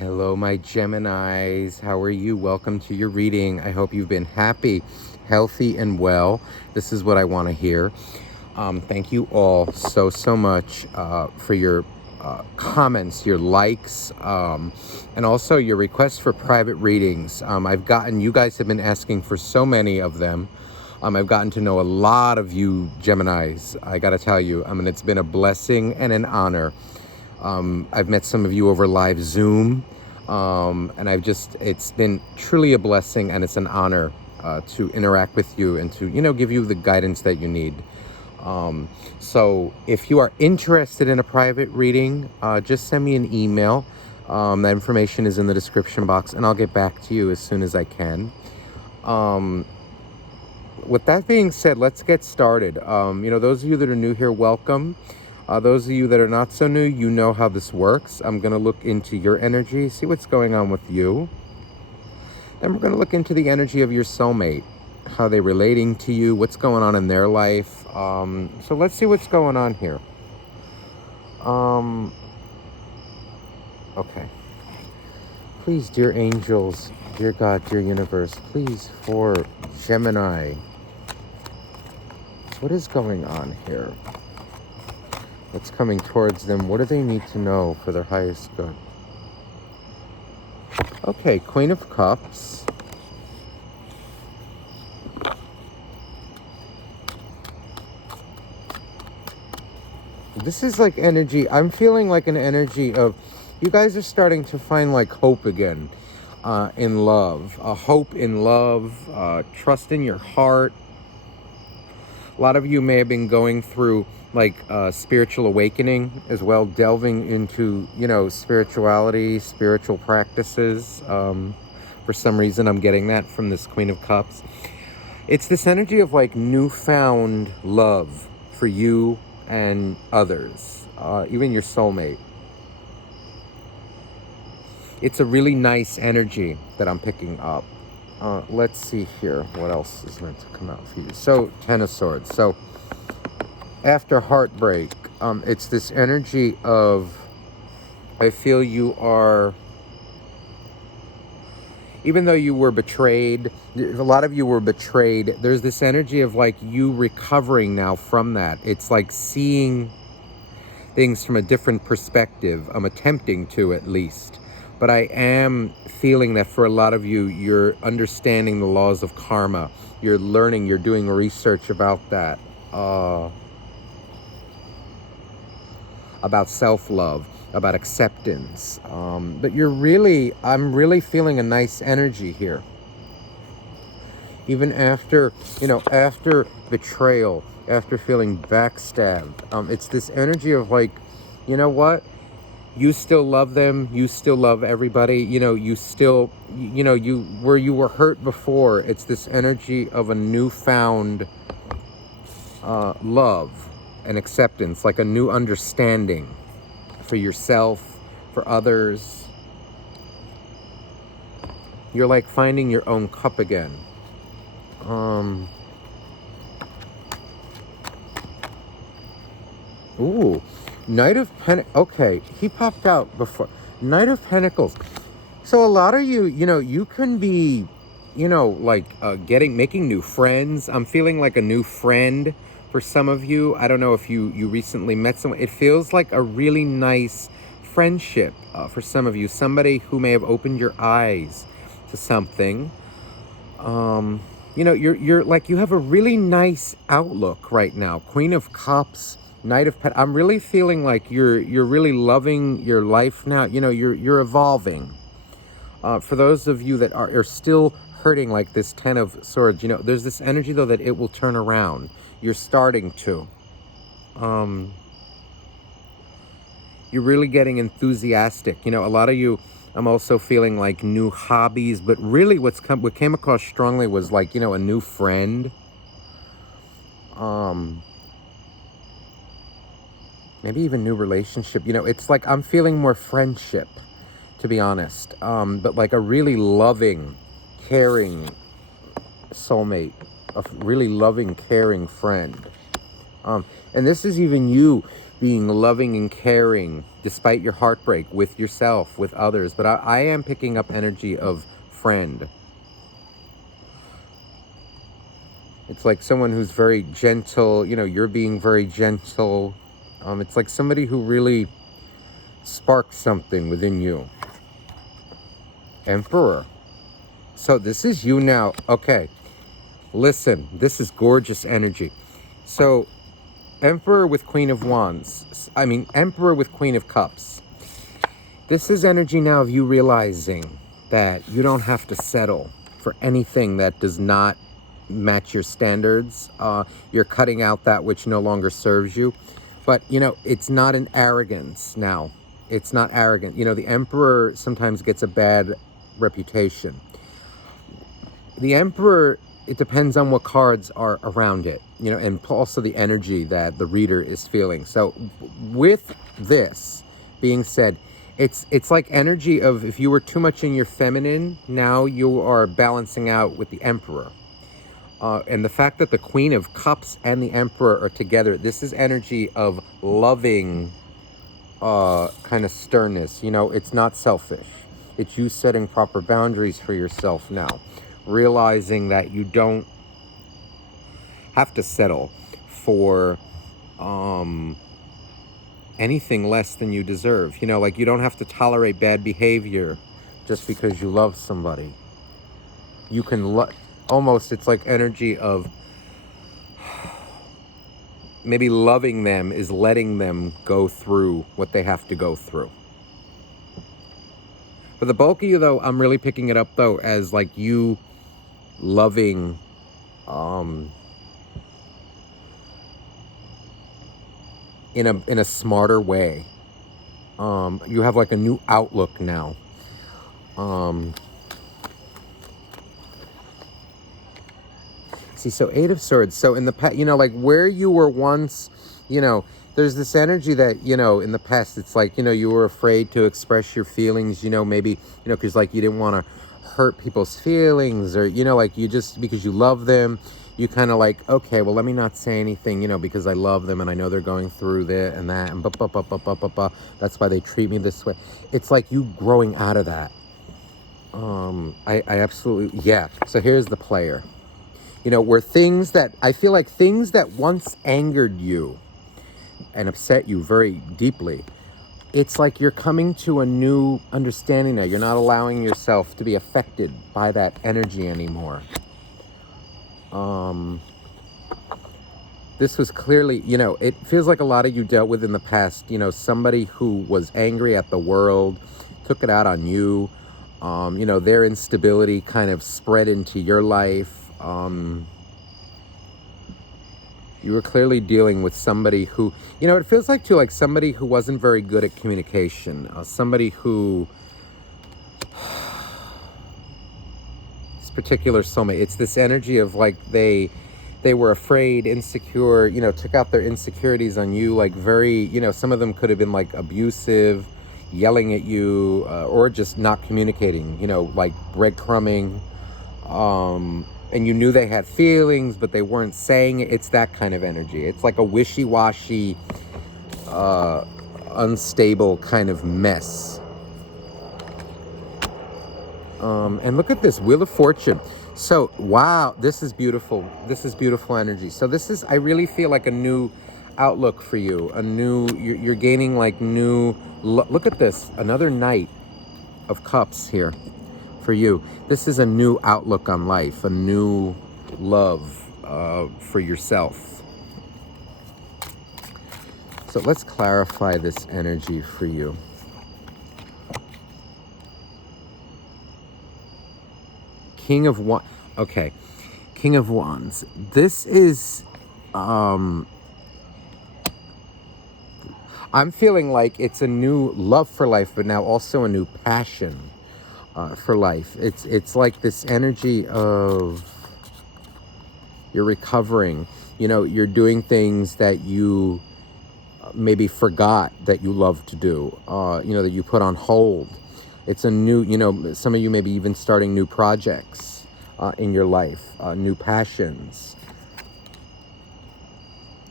Hello, my Geminis. How are you? Welcome to your reading. I hope you've been happy, healthy, and well. This is what I want to hear. Thank you all so much for your comments, your likes, and also your requests for private readings. You guys have been asking for so many of them. I've gotten to know a lot of you Geminis. I got to tell you, it's been a blessing and an honor. I've met some of you over live Zoom, and it's been truly a blessing and it's an honor to interact with you and to, give you the guidance that you need. So if you are interested in a private reading, just send me an email. That information is in the description box and I'll get back to you as soon as I can. With that being said, let's get started. Those of you that are new here, welcome. Those of you that are not so new, you know how this works. I'm going to look into your energy, see what's going on with you. Then we're going to look into the energy of your soulmate, how they're relating to you, what's going on in their life. So let's see what's going on here. Okay. Please, dear angels, dear God, dear universe, please, for Gemini, what is going on here? What's coming towards them? What do they need to know for their highest good? Okay, Queen of Cups. This is like energy. I'm feeling like an energy of you guys are starting to find like hope again in love. Hope in love, trust in your heart. A lot of you may have been going through like spiritual awakening as well, delving into, spirituality, spiritual practices. For some reason, I'm getting that from this Queen of Cups. It's this energy of like newfound love for you and others, even your soulmate. It's a really nice energy that I'm picking up. Let's see here. What else is meant to come out for you? So, Ten of Swords. So, after heartbreak, it's this energy of, I feel you are, even though you were betrayed, a lot of you were betrayed, there's this energy of like you recovering now from that. It's like seeing things from a different perspective. I'm attempting to, at least. But I am feeling that for a lot of you, you're understanding the laws of karma. You're learning, you're doing research about that. About self-love, about acceptance. But I'm really feeling a nice energy here. Even after, after betrayal, after feeling backstabbed, it's this energy of like, you know what? You still love them. You still love everybody. You still, where you were hurt before, it's this energy of a newfound love and acceptance, like a new understanding for yourself, for others. You're like finding your own cup again. Ooh. Knight of Pentacles. Okay, he popped out before. Knight of Pentacles. So a lot of you, you can be, like making new friends. I'm feeling like a new friend for some of you. I don't know if you recently met someone. It feels like a really nice friendship for some of you. Somebody who may have opened your eyes to something. You're like, you have a really nice outlook right now. Queen of Cups. Knight of Pentacles. I'm really feeling like you're really loving your life now. You're evolving. For those of you that are still hurting, like this Ten of Swords, there's this energy though that it will turn around. You're starting to. You're really getting enthusiastic. A lot of you, I'm also feeling like new hobbies, but really what came across strongly was like, a new friend. Maybe even new relationship. It's like I'm feeling more friendship, to be honest. But like a really loving, caring soulmate, a really loving, caring friend. And this is even you being loving and caring despite your heartbreak, with yourself, with others. But I am picking up energy of friend. It's like someone who's very gentle, you know, you're being very gentle. It's like somebody who really sparks something within you. Emperor. So this is you now. Okay, listen, this is gorgeous energy. So Emperor with Queen of Wands. I mean, Emperor with Queen of Cups. This is energy now of you realizing that you don't have to settle for anything that does not match your standards. You're cutting out that which no longer serves you. But, you know, it's not an arrogance now. It's not arrogant. You know, the Emperor sometimes gets a bad reputation. The Emperor, it depends on what cards are around it, you know, and also the energy that the reader is feeling. So with this being said, it's like energy of, if you were too much in your feminine, now you are balancing out with the Emperor. And the fact that the Queen of Cups and the Emperor are together, this is energy of loving kind of sternness. You know, it's not selfish. It's you setting proper boundaries for yourself now. Realizing that you don't have to settle for anything less than you deserve. You know, like you don't have to tolerate bad behavior just because you love somebody. You can almost, it's like energy of maybe loving them is letting them go through what they have to go through. For the bulk of you, though, I'm really picking it up, though, as like you loving in a smarter way. You have like a new outlook now. See, so Eight of Swords. So in the past, you know, like where you were once, you know, there's this energy that, you know, in the past, it's like, you know, you were afraid to express your feelings, you know, maybe, you know, because like you didn't want to hurt people's feelings, or, you know, like you just, because you love them, you kind of like, okay, well, let me not say anything, you know, because I love them and I know they're going through this and that, and that's why they treat me this way. It's like you growing out of that. I absolutely, yeah. So here's the player. You know, where things that, I feel like things that once angered you and upset you very deeply, it's like you're coming to a new understanding now. You're not allowing yourself to be affected by that energy anymore. This was clearly, you know, it feels like a lot of you dealt with in the past, you know, somebody who was angry at the world, took it out on you. You know, their instability kind of spread into your life. You were clearly dealing with somebody who, you know, it feels like too, like somebody who wasn't very good at communication. Somebody who, this particular soulmate, it's this energy of like they were afraid, insecure, you know, took out their insecurities on you, like very, you know, some of them could have been like abusive, yelling at you, or just not communicating, you know, like breadcrumbing. And you knew they had feelings, but they weren't saying it. It's that kind of energy. It's like a wishy-washy, unstable kind of mess. And look at this, Wheel of Fortune. So, wow, this is beautiful. This is beautiful energy. So this is, I really feel like a new outlook for you. A new, you're gaining like new, look at this, another Knight of Cups here. For you, this is a new outlook on life, a new love for yourself. So let's clarify this energy for you. King of Wands. Okay, King of Wands. This is, I'm feeling like it's a new love for life, but now also a new passion. For life. It's like this energy of you're recovering, you know, you're doing things that you maybe forgot that you love to do, you know, that you put on hold. It's a new, you know, some of you may be even starting new projects in your life, new passions.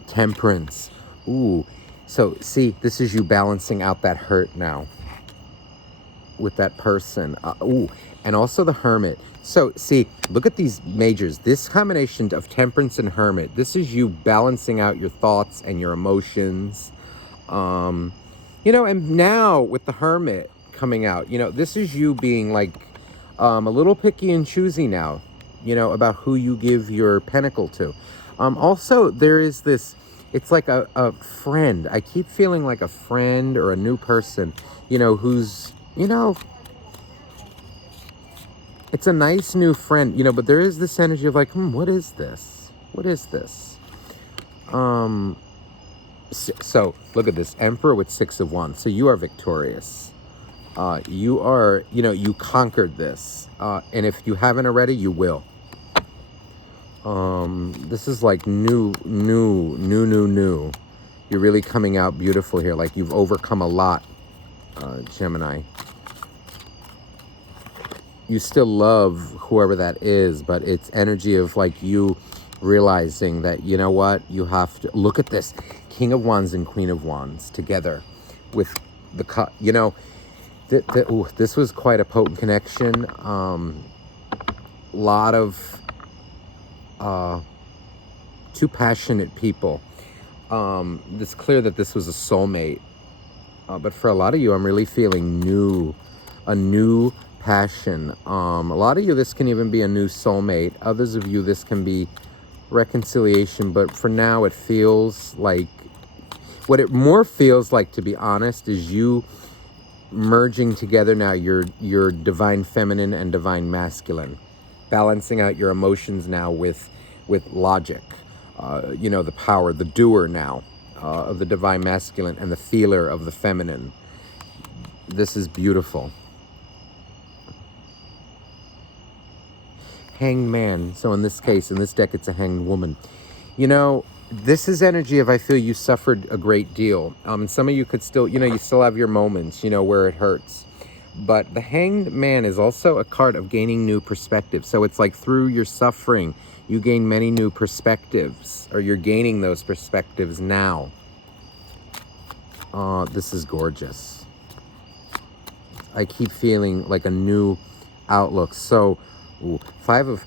Temperance. Ooh, So see, this is you balancing out that hurt now with that person. Ooh, and also the Hermit. So see, look at these majors. This combination of Temperance and Hermit, this is you balancing out your thoughts and your emotions. And now with the Hermit coming out, this is you being like a little picky and choosy now, about who you give your pentacle to. Also, there is this, it's like a friend. I keep feeling like a friend or a new person, who's, it's a nice new friend, but there is this energy of like, what is this? What is this? So look at this, Emperor with 6 of Wands. So you are victorious. You are, you conquered this. And if you haven't already, you will. This is like new. You're really coming out beautiful here. Like you've overcome a lot, Gemini. You still love whoever that is, but it's energy of like you realizing that, you know what, you have to look at this King of Wands and Queen of Wands together with the, this was quite a potent connection. Lot of two passionate people. It's clear that this was a soulmate, but for a lot of you, I'm really feeling a new passion. A lot of you, this can even be a new soulmate. Others of you, this can be reconciliation, but for now it feels like, what it more feels like, to be honest, is you merging together now your divine feminine and divine masculine, balancing out your emotions now with logic, the power, the doer now of the divine masculine and the feeler of the feminine. This is beautiful. Hanged Man. So in this case, in this deck, it's a hanged woman. This is energy of, I feel you suffered a great deal. Some of you could still, you still have your moments, where it hurts. But the Hanged Man is also a card of gaining new perspective. So it's like through your suffering, you gain many new perspectives, or you're gaining those perspectives now. This is gorgeous. I keep feeling like a new outlook. So, Five of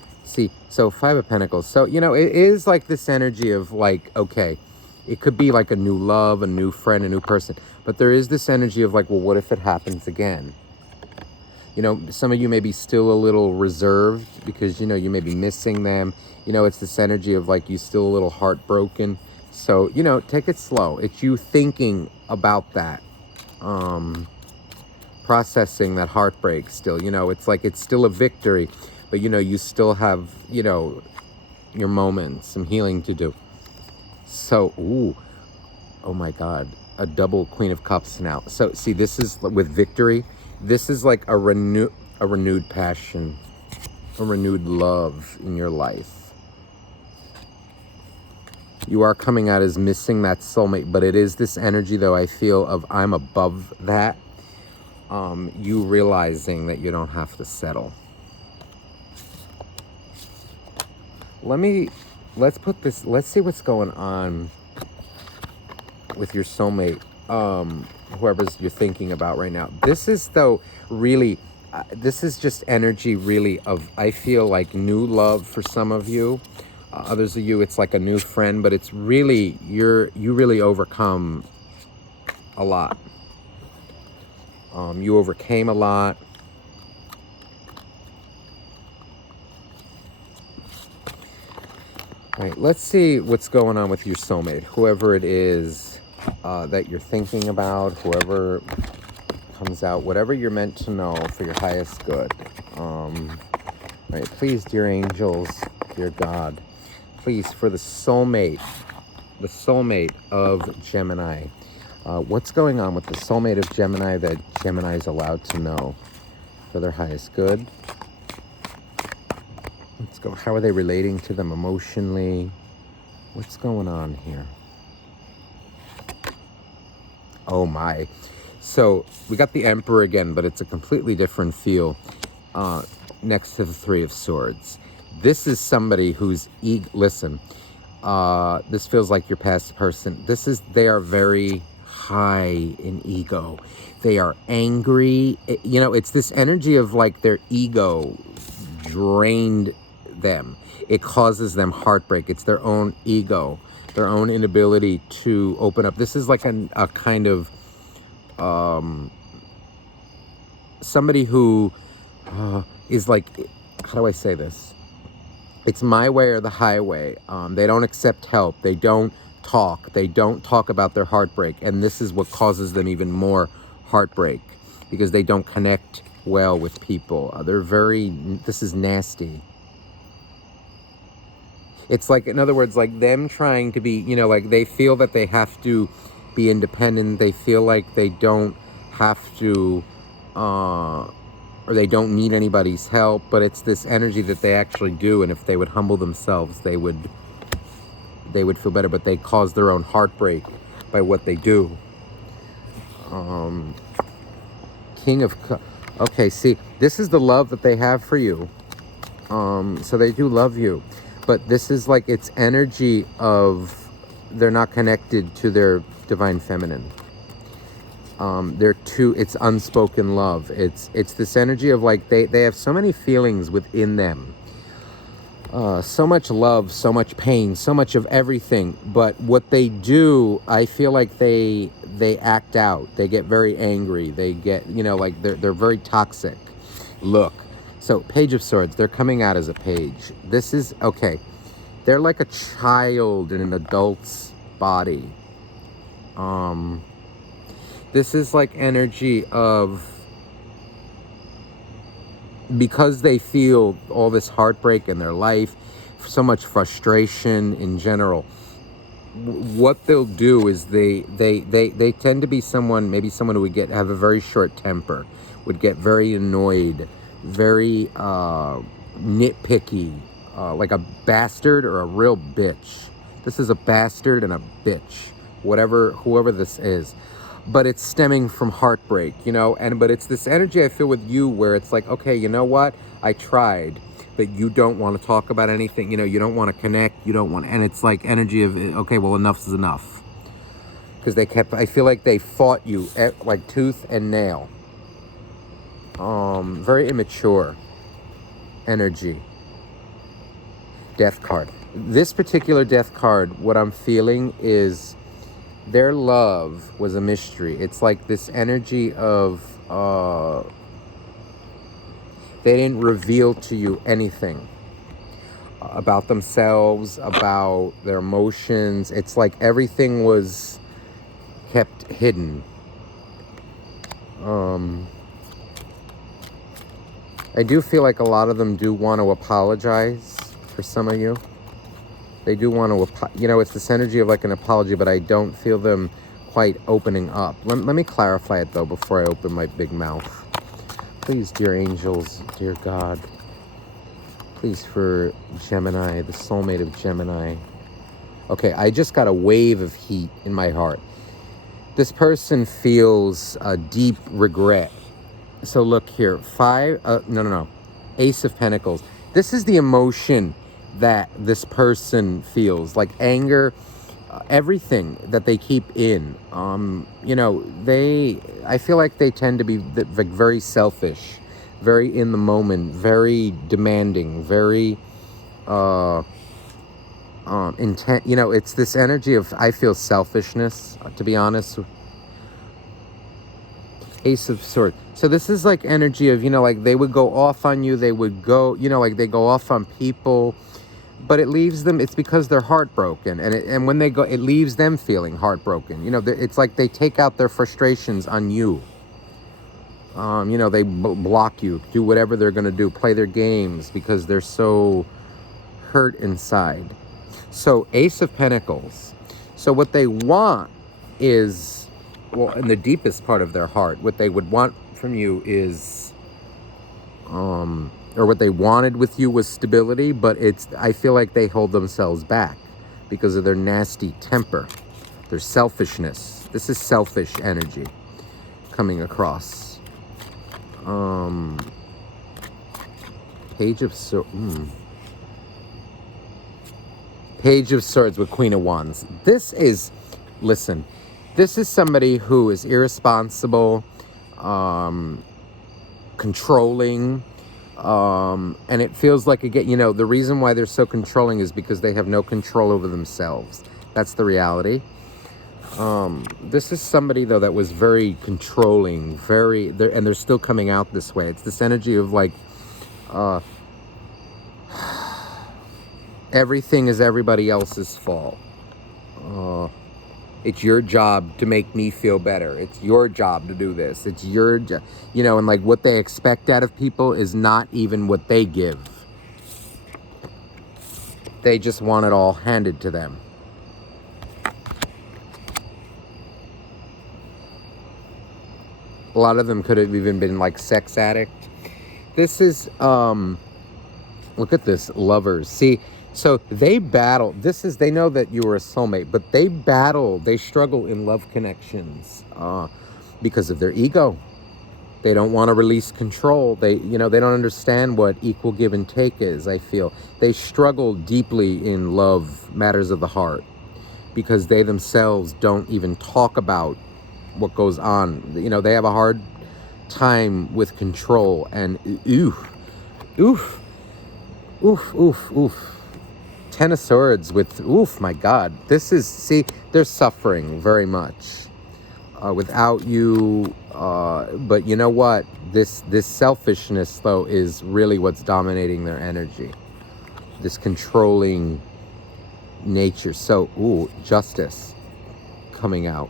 Pentacles. So, it is like this energy of like, okay, it could be like a new love, a new friend, a new person. But there is this energy of like, well, what if it happens again? Some of you may be still a little reserved because, you may be missing them. It's this energy of like, you still a little heartbroken. So, take it slow. It's you thinking about that. Processing that heartbreak still. It's like, it's still a victory. But, you still have, your moments, some healing to do. So, oh my God, a double Queen of Cups now. So, see, this is with victory. This is like a renewed passion, a renewed love in your life. You are coming out as missing that soulmate, but it is this energy, though, I feel, of I'm above that. You realizing that you don't have to settle. Let's see what's going on with your soulmate, whoever's you're thinking about right now. This is, though, really, this is just energy really of, I feel like, new love for some of you. Others of you, it's like a new friend, but it's really, you really overcome a lot. You overcame a lot. All right, let's see what's going on with your soulmate, whoever it is that you're thinking about, whoever comes out, whatever you're meant to know for your highest good. Right, please, dear angels, dear God, please, for the soulmate of Gemini. What's going on with the soulmate of Gemini that Gemini is allowed to know for their highest good? Let's go. How are they relating to them emotionally? What's going on here? Oh my. So we got the Emperor again, but it's a completely different feel next to the Three of Swords. This is somebody who's, listen, This feels like your past person. They are very high in ego. They are angry. It's this energy of like their ego drained them. It causes them heartbreak. It's their own ego, their own inability to open up. This is like a kind of somebody who is like, how do I say this? It's my way or the highway. They don't accept help. They don't talk. They don't talk about their heartbreak. And this is what causes them even more heartbreak, because they don't connect well with people. This is nasty. It's like, in other words, like them trying to be, like they feel that they have to be independent. They feel like they don't have to, or they don't need anybody's help, but it's this energy that they actually do, and if they would humble themselves, they would feel better, but they cause their own heartbreak by what they do. Okay, see, this is the love that they have for you. So they do love you, but this is like, it's energy of they're not connected to their divine feminine. It's unspoken love. It's this energy of like, they have so many feelings within them. So much love, so much pain, so much of everything. But what they do, I feel like they act out. They get very angry. They get, like they're very toxic. Look, so Page of Swords, they're coming out as a page. This is, okay, they're like a child in an adult's body. This is like energy of, because they feel all this heartbreak in their life, so much frustration in general, what they'll do is they tend to be maybe someone who would have a very short temper, would get very annoyed, very nitpicky, like a bastard or a real bitch. This is a bastard and a bitch, whoever this is. But it's stemming from heartbreak, but it's this energy I feel with you where it's like, okay, you know what? I tried, but you don't want to talk about anything, you don't want to connect, and it's like energy of, okay, well, enough is enough. Because I feel like they fought you like tooth and nail. Very immature energy. Death card. This particular death card, what I'm feeling is, their love was a mystery. It's like this energy of, they didn't reveal to you anything about themselves, about their emotions. It's like everything was kept hidden. I do feel like a lot of them do want to apologize for some of you. They do want to, it's this energy of like an apology, but I don't feel them quite opening up. Let me clarify it though before I open my big mouth. Please, dear angels, dear God, please, for Gemini, the soulmate of Gemini. Okay, I just got a wave of heat in my heart. This person feels a deep regret. So look here, Ace of Pentacles. This is the emotion that this person feels, like anger, everything that they keep in. I feel like they tend to be very selfish, very in the moment, very demanding, very intent. It's this energy of, I feel, selfishness, to be honest. Ace of Swords. So this is like energy of, like they would go off on you. They would go, like they go off on people. But it leaves them, it's because they're heartbroken. And when they go, it leaves them feeling heartbroken. It's like they take out their frustrations on you. They block you, do whatever they're going to do, play their games because they're so hurt inside. So Ace of Pentacles. So what they want is, well, in the deepest part of their heart, what they would want from you is, or what they wanted with you was stability, but I feel like they hold themselves back because of their nasty temper, their selfishness. This is selfish energy coming across. Page Page of Swords with Queen of Wands. This is, listen, this is somebody who is irresponsible, controlling, and it feels like, again, you know, the reason why they're so controlling is because they have no control over themselves. That's the reality. This is somebody, though, that was very controlling, and they're still coming out this way. It's this energy of like, everything is everybody else's fault. It's your job to make me feel better. It's your job to do this. It's your job, you know, and like what they expect out of people is not even what they give. They just want it all handed to them. A lot of them could have even been like sex addict. This is, look at this, lovers. See, so they battle. They know that you are a soulmate, but they struggle in love connections because of their ego. They don't want to release control. They don't understand what equal give and take is, I feel. They struggle deeply in love, matters of the heart, because they themselves don't even talk about what goes on. You know, they have a hard time with control, and oof. Ten of Swords with, my God. This is, see, they're suffering very much without you. But you know what? This selfishness, though, is really what's dominating their energy. This controlling nature. So, justice coming out.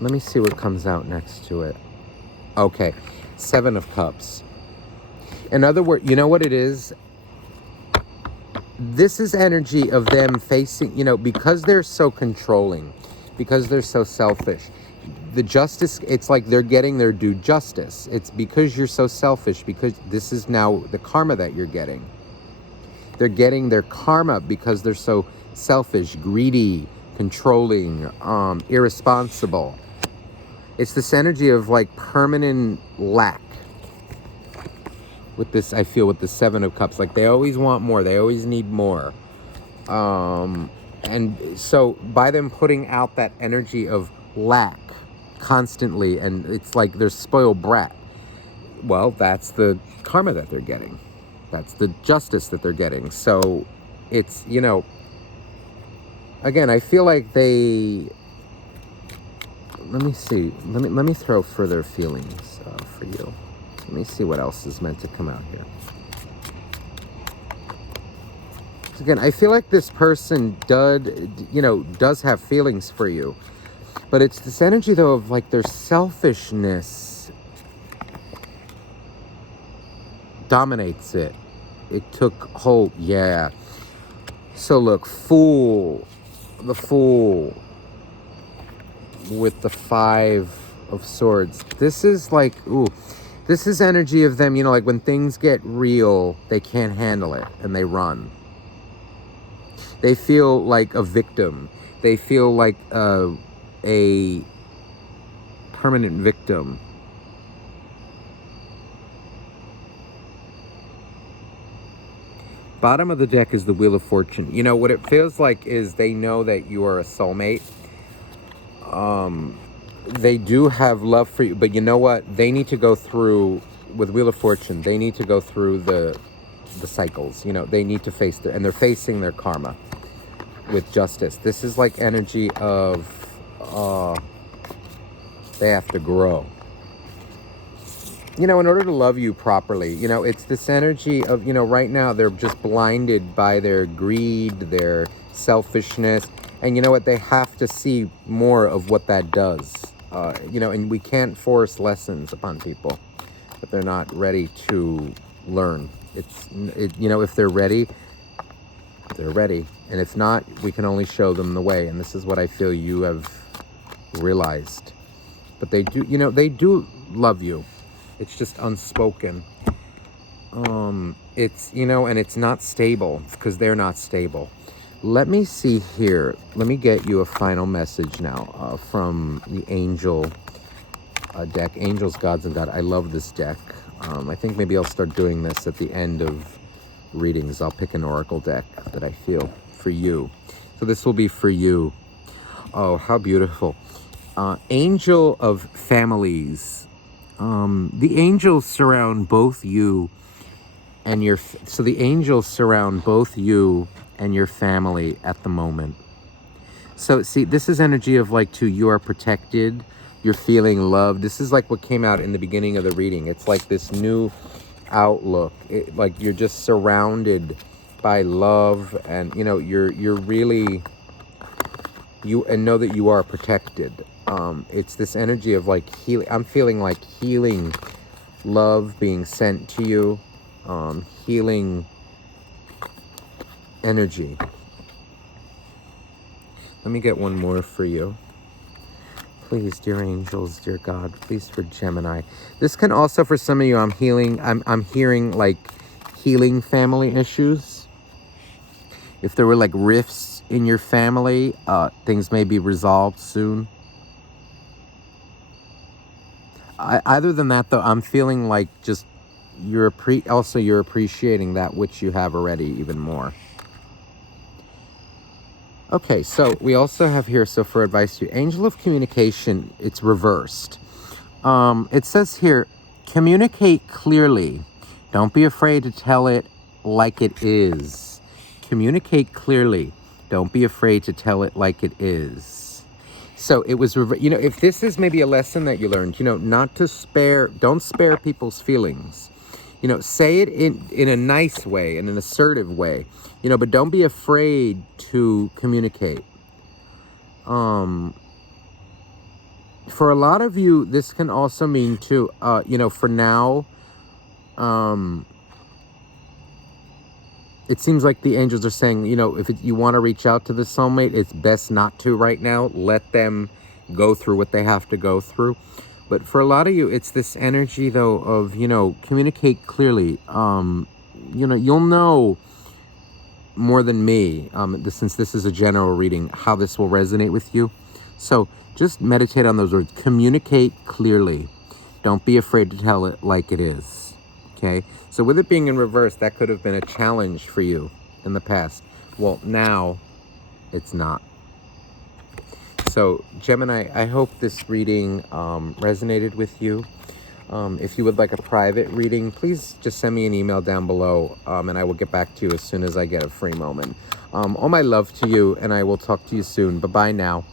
Let me see what comes out next to it. Okay, Seven of Cups. In other words, you know what it is? This is energy of them facing, you know, because they're so controlling, because they're so selfish. The justice, it's like they're getting their due justice. It's because you're so selfish, because this is now the karma that you're getting. They're getting their karma because they're so selfish, greedy, controlling, irresponsible. It's this energy of like permanent lack. With this, I feel, with the Seven of Cups, like they always want more. They always need more. And so by them putting out that energy of lack constantly, and it's like they're spoiled brat. Well, that's the karma that they're getting. That's the justice that they're getting. So it's, you know, again, I feel like they, let me see. Let me throw further feelings for you. Let me see what else is meant to come out here. Again, I feel like this person does have feelings for you. But it's this energy, though, of like their selfishness dominates it. It took hold. Yeah. So look, the Fool with the Five of Swords. This is like, this is energy of them, you know, like when things get real, they can't handle it and they run. They feel like a victim. They feel like a permanent victim. Bottom of the deck is the Wheel of Fortune. You know, what it feels like is they know that you are a soulmate. They do have love for you, but you know what? They need to go through, with Wheel of Fortune, they need to go through the cycles. You know, they need to face and they're facing their karma with justice. This is like energy of, they have to grow. You know, in order to love you properly, you know, it's this energy of, you know, right now they're just blinded by their greed, their selfishness. And you know what? They have to see more of what that does. You know, and we can't force lessons upon people that they're not ready to learn. You know, if they're ready, they're ready. And if not, we can only show them the way. And this is what I feel you have realized. But they do, you know, they do love you. It's just unspoken. It's, you know, and it's not stable because they're not stable. Let me see here. Let me get you a final message now from the angel deck, Angels, Gods, and God. I love this deck. I think maybe I'll start doing this at the end of readings. I'll pick an oracle deck that I feel for you. So this will be for you. Oh, how beautiful. Angel of families. The angels surround both you and your... So the angels surround both you and your family at the moment. So see, this is energy of like, you are protected, you're feeling loved. This is like what came out in the beginning of the reading. It's like this new outlook. Like you're just surrounded by love, and you're really, and know that you are protected. It's this energy of like healing. I'm feeling like healing love being sent to you, healing energy. Let me get one more for you. Please, dear angels, dear God, please for Gemini. This can also, for some of you, I'm hearing like healing family issues. If there were like rifts in your family, things may be resolved soon. Other than that, though, I'm feeling like just you're appreciating that which you have already even more. Okay, so we also have here, so for advice to you, Angel of Communication, it's reversed. It says here, communicate clearly. Don't be afraid to tell it like it is. Communicate clearly. Don't be afraid to tell it like it is. So it was, if this is maybe a lesson that you learned, not to don't spare people's feelings. Say it in a nice way, in an assertive way, but don't be afraid to communicate. For a lot of you, this can also mean too, for now, it seems like the angels are saying, if you want to reach out to the soulmate, it's best not to right now. Let them go through what they have to go through. But for a lot of you, it's this energy, though, of, communicate clearly. You'll know more than me, since this is a general reading, how this will resonate with you. So just meditate on those words. Communicate clearly. Don't be afraid to tell it like it is. Okay? So with it being in reverse, that could have been a challenge for you in the past. Well, now it's not. So, Gemini, I hope this reading resonated with you. If you would like a private reading, please just send me an email down below, and I will get back to you as soon as I get a free moment. All my love to you, and I will talk to you soon. Bye-bye now.